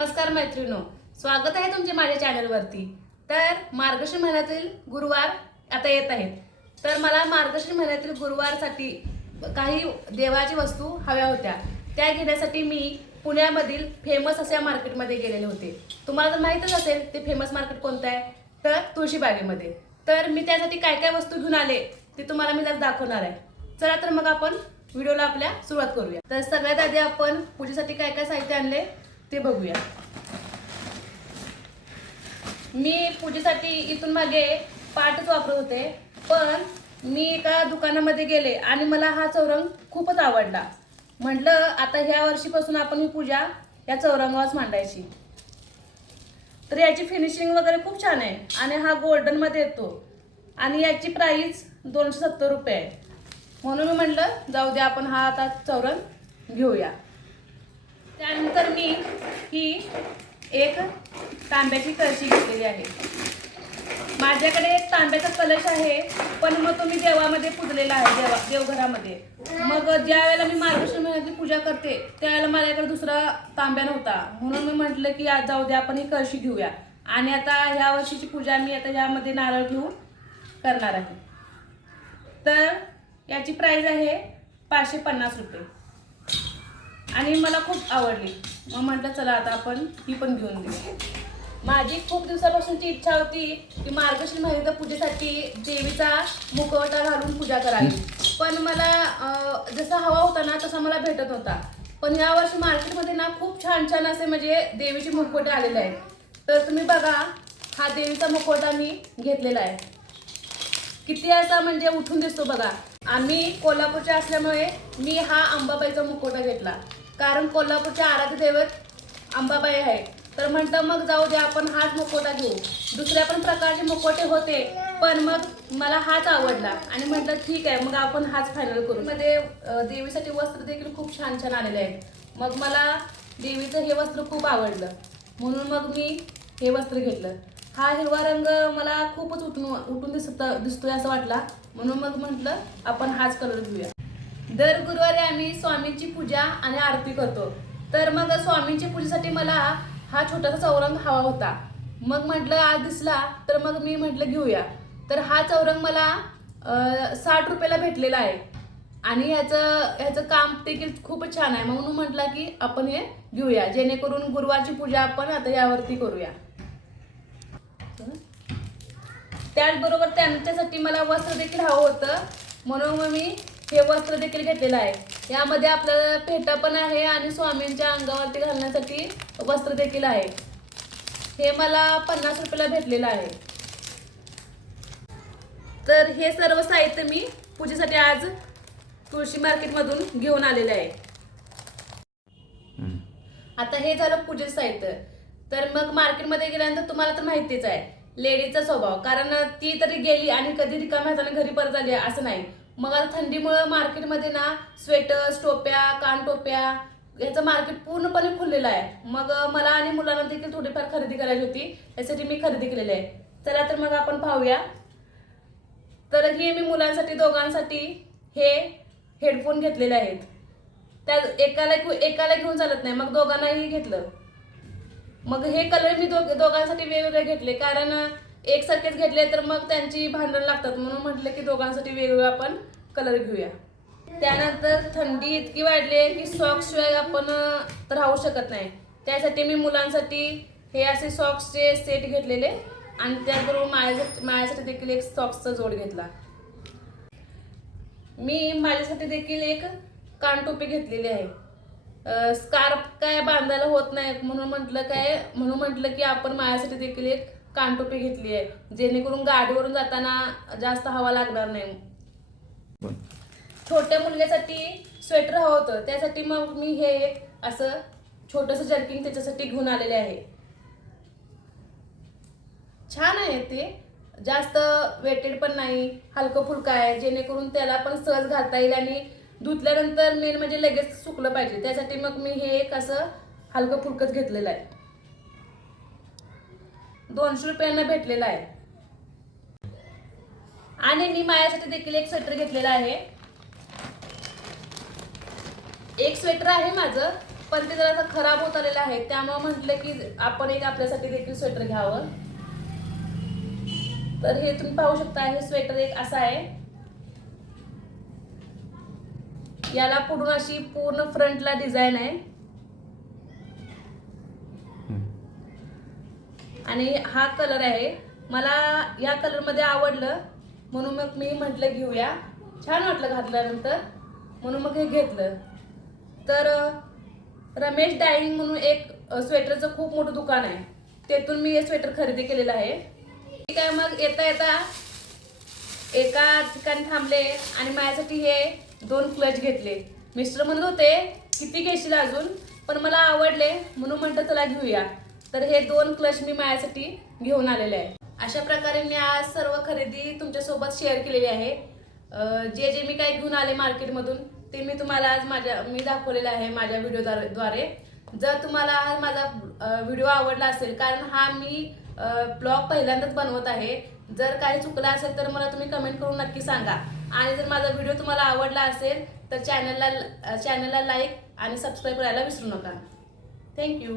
नमस्कार मैत्रिणो, स्वागत आहे तुमचे माझ्या चॅनलवरती। तर मार्गशीर्ष महिन्यातील गुरुवार आता येत आहेत, तर मला मार्गशीर्ष महिन्यातील गुरुवारसाठी काही देवाची वस्तू हव्या होत्या। त्या घेण्यासाठी मी पुण्यामधील फेमस अशा मार्केटमध्ये गेलेले होते। तुम्हाला तर माहीतच असेल ते फेमस मार्केट कोणतं आहे, तर तुळशीबागेमध्ये। तर मी त्यासाठी काय काय वस्तू घेऊन आले ते तुम्हाला मी दाखवणार आहे। चला तर मग आपण व्हिडिओला आपल्या सुरुवात करूया। तर सगळ्यात आधी आपण पूजेसाठी काय काय साहित्य आणले ते बघूया। मी पूजेसाठी इथून मागे पाटच वापरत होते, पण मी एका दुकानामध्ये गेले आणि मला हा चौरंग खूपच आवडला। म्हटलं आता ह्या वर्षीपासून आपण ही पूजा या चौरंगावरच मांडायची। तर याची फिनिशिंग वगैरे खूप छान आहे आणि हा गोल्डन मध्ये येतो आणि याची प्राइस 270 रुपये आहे। म्हणून मी म्हटलं जाऊ दे आपण हा आता चौरंग घेऊया। त्यानंतर मी ही एक तांब्याची कळशी घेतलेली आहे। माझ्याकडे एक तांब्याचा कलश आहे, पण मग तो मी देवामध्ये पुजलेला आहे, देवघरामध्ये। मग ज्या वेळेला मी मार्गशीर्ष महिन्यातली पूजा करते त्यावेळेला माझ्याकडे दुसरा तांब्या नव्हता, म्हणून मी म्हटलं की आज जाऊ दे आपण ही कळशी घेऊया। आणि आता ह्या वर्षीची पूजा मी आता यामध्ये नारळ ठेवून करणार आहे। तर याची प्राइस आहे 550 रुपये आणि मला खूप आवडली। मग म्हटलं चला आता आपण ही पण घेऊन घेऊ। माझी खूप दिवसापासूनची इच्छा होती की मार्गशीर्ष महिन्याच्या पूजेसाठी देवीचा मुखवटा घालून पूजा करावी, पण मला जसा हवा होता ना तसा मला भेटत होता। पण या वर्षी मार्केटमध्ये ना खूप छान छान असे म्हणजे देवीचे मुखवटे आलेले आहेत। तर तुम्ही बघा, हा देवीचा मुखवटा मी घेतलेला आहे। किती असा म्हणजे उठून दिसतो बघा। आम्ही कोल्हापूरचे असल्यामुळे मी हा अंबाबाईचा मुखवटा घेतला, कारण कोल्हापूरचे आराध्य दैवत अंबाबाई आहे। तर म्हटलं मग जाऊ दे आपण हाच मुखवटा घेऊ। दुसऱ्या पण प्रकारचे मुखवटे होते, पण मग मला हाच आवडला आणि म्हटलं ठीक आहे मग आपण हाच फायनल करू। मध्ये देवीसाठी वस्त्र देखील खूप छान छान आलेले आहेत। मग मला देवीचं हे वस्त्र खूप आवडलं, म्हणून मग मी हे वस्त्र घेतलं। हा हिरवा रंग मला खूपच उठून दिसतोय असं वाटला, म्हणून मग म्हटलं आपण हाच कलर घेऊया। दर गुरुवारी आम्ही स्वामींची पूजा आणि आरती करतो, तर मग स्वामींच्या पूजेसाठी मला हा छोटासा चौरंग हवा होता। मग म्हटलं आज दिसला तर मग मी म्हटलं घेऊया। तर हा चौरंग मला 60 रुपयाला भेटलेला आहे आणि ह्याचं काम देखील खूपच छान आहे, म्हणून म्हटलं की आपण हे घेऊया, जेणेकरून गुरुवारची पूजा आपण आता यावरती करूया। त्याचबरोबर त्यांच्यासाठी मला वस्त्र देखील हवं होतं, म्हणून मग मी हे वस्त्र देखील घेतलेलं आहे। यामध्ये आपल्याला फेटा पण आहे आणि स्वामींच्या अंगावरती घालण्यासाठी वस्त्र देखील आहे। हे मला 50 रुपयाला भेटलेलं आहे। तर हे सर्व साहित्य मी पूजेसाठी आज तुळशी मार्केटमधून घेऊन आलेले आहे। आता हे झालं पूजेचं साहित्य। तर मग मार्केटमध्ये गेल्यानंतर तुम्हाला तर माहितीच आहे लेडीजचा स्वभाव, कारण ती तरी गेली आणि कधी रिकाम्या हाताने घरी परत आली असं नाही। मग आता थंडीमुळे मार्केटमध्ये ना स्वेटर्स, टोप्या, कानटोप्या याचं मार्केट पूर्णपणे खुललेलं आहे। मग मला आणि मुलांना देखील थोडीफार खरेदी करायची होती, यासाठी मी खरेदी केलेली आहे। चला तर मग आपण पाहूया। तर हे मी मुलांसाठी दोघांसाठी हे हेडफोन घेतलेले आहेत। त्या एकाला घेऊन चालत नाही, मग दोघांनाही घेतलं। मग हे कलर मी दोघांसाठी वेगवेगळे घेतले, कारण एकसारखेच घेतले तर मग त्यांची भांडण लागतात, म्हणून म्हटलं की दोघांसाठी वेगवेगळे आपण कलर घेऊया। त्यानंतर थंडी इतकी वाढली आहे की सॉक्स शिवाय आपण तर राहू शकत नाही। त्यासाठी मी मुलांसाठी हे असे सॉक्सचे सेट घेतलेले आणि त्याचबरोबर माझ्यासाठी देखील एक सॉक्सचा जोड घेतला। मी माझ्यासाठी देखील एक कानटोपी घेतलेली आहे। स्कार्फ काय बांधायला होत नाही, म्हणून म्हटलं की आपण माझ्यासाठी देखील एक कानटोपी घेतली आहे, जेणेकरून गाडीवरून जाताना जास्त हवा लागणार नाही। छोट्या मुलग्यासाठी स्वेटर हवं होतं, त्यासाठी मग मी हे एक असं छोटंसं जर्किंग त्याच्यासाठी घेऊन आलेले आहे। छान आहे ते, जास्त वेटेड पण नाही, हलकं फुलकं आहे, जेणेकरून त्याला पण सहज घालता येईल आणि धुतल्यानंतर मेन म्हणजे लगेच सुकलं पाहिजे। त्यासाठी मग मी हे एक असं हलकं फुलकंच घेतलेलं आहे। 200 रुपयांना भेटलेलं आहे। आणि मी माझ्यासाठी देखील एक स्वेटर घेतलेला आहे। एक स्वेटर आहे माझं, पण ते जरा खराब होत आलेलं आहे, त्यामुळे म्हटलं की आपण एक आपल्यासाठी देखील स्वेटर घ्यावं. तर हे तुम्ही पाहू शकता, हे स्वेटर एक असा आहे. याला पुढून अशी पूर्ण फ्रंटला डिझाईन आहे आणि हा कलर आहे. मला या कलर मध्ये आवडलं म्हणून मग मी म्हटलं घेऊया. छान वाटलं घातल्यानंतर म्हणून मग हे घेतलं. तर रमेश डायिंग म्हणून एक स्वेटरचं खूप मोठं दुकान आहे, तेथून मी हे स्वेटर खरेदी केलेलं आहे. ठीक आहे, मग येता येता एका ठिकाणी थांबले आणि माझ्यासाठी हे 2 क्लच घेतले. मिस्टर म्हणत होते किती घेशील अजून, पण मला आवडले म्हणून म्हटलं चला घेऊया. तर हे 2 क्लच मी माझ्यासाठी घेऊन आलेले आहे. अशा प्रकारे मी आज सर्व खरेदी तुमच्यासोबत शेअर केलेली आहे. जे जे मी काही घेऊन आले मार्केटमधून ते मी तुम्हाला आज मी दाखवलेलं आहे माझ्या व्हिडिओद्वारे. जर तुम्हाला हा माझा व्हिडिओ आवडला असेल, कारण हा मी ब्लॉग पहिल्यांदाच बनवत आहे, जर काही चुकलं असेल तर मला तुम्ही कमेंट करून नक्की सांगा. आणि जर माझा व्हिडिओ तुम्हाला आवडला असेल तर चॅनलला लाईक आणि सबस्क्राईब करायला विसरू नका. थँक्यू.